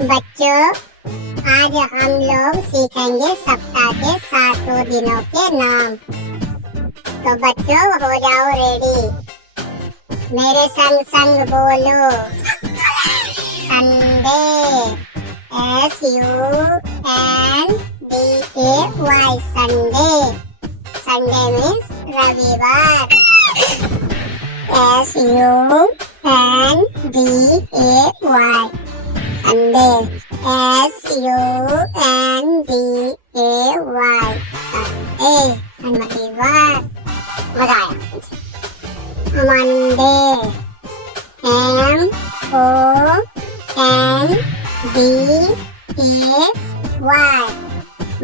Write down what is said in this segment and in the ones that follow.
बच्चों, आज हम लोग सीखेंगे सप्ताह के 7 दिनों के नाम। तो बच्चों, हो जाओ रेडी। मेरे संग संग बोलो। Sunday, SUNDAY, Sunday. Sunday means रविवार। SUNDAY, Sunday. SUNDAY, संडे, रविवार। मजा आया। मंडे, MONDAY,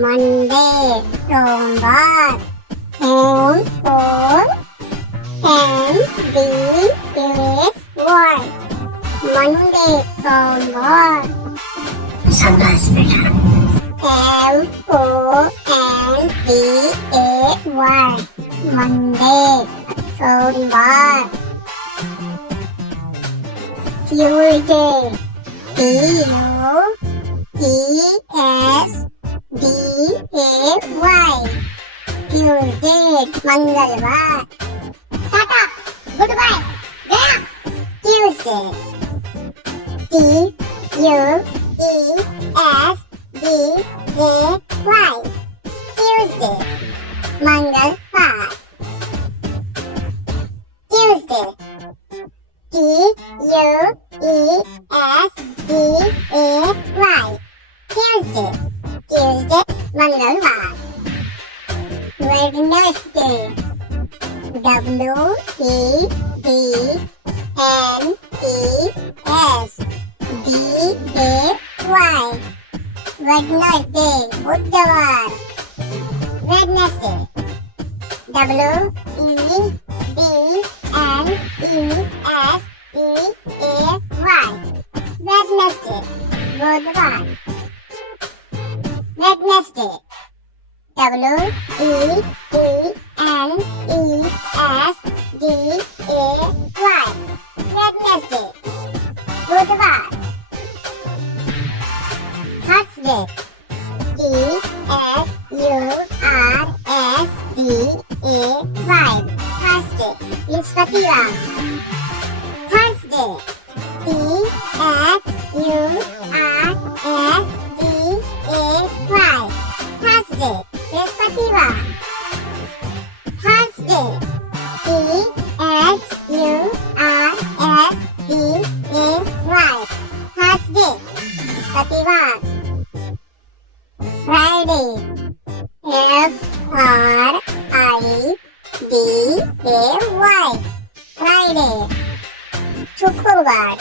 मंडे, सोमवार। MONDAY, मंडे, सोमवार। शाबाश बेटा। MONDAY, मंडे, सोमवार। ट्यूसडे, TUESDAY, ट्यूसडे, मंगलवार। टाटा, गुड बाय, गया। ट्यूसडे, TUESDAY, ट्यूसडे, मंगलवार। ट्यूसडे, TUESDAY, ट्यूसडे, ट्यूसडे, मंगलवार। वेडनेसडे, WEDNESDAY, वेडनेसडे, बुधवार। वेडनेसडे, WEDNESDAY, वेडनेसडे, बुधवार। वेडनेसडे, WEDNESDAY, वेडनेसडे, बुधवार। थर्सडे, THURSDAY, थर्सडे, बृहस्पतिवार। थर्सडे, THURSDAY, थर्सडे, बृहस्पतिवार। थर्सडे, THURSDAY, थर्सडे, बृहस्पतिवार। फ्राइडे, FRIDAY, फ्राइडे, शुक्रवार।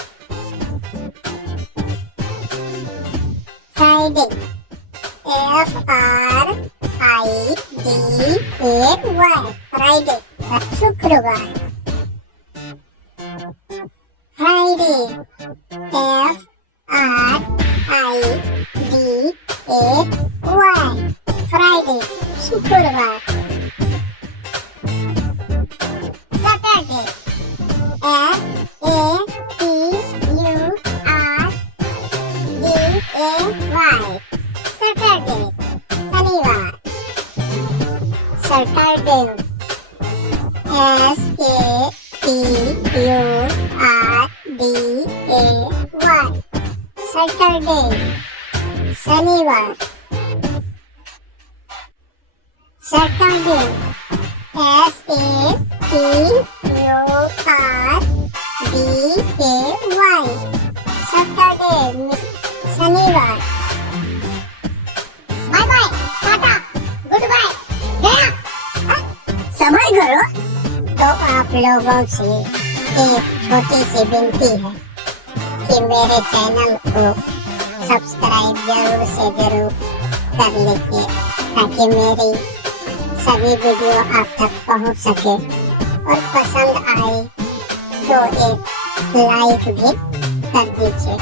फ्राइडे, FRIDAY, फ्राइडे, शुक्रवार। फ्राइडे, FRIDAY, फ्राइडे, शुक्रवार। सैटरडे, SATURDAY, सैटरडे, शनिवार। सैटरडे, SATURDAY, सैटरडे, शनिवार। सैटरडे, SATURDAY, सैटरडे, शनिवार। Bye bye, tata, goodbye, गया। संभल करो। तो आप लोगों से एक छोटी सी विनती है कि मेरे चैनल को सब्सक्राइब जरूर से जरूर कर लीजिए, ताकि मेरी सभी वीडियो आप तक पहुंच सके। और पसंद आए तो एक लाइक भी कर दीजिए।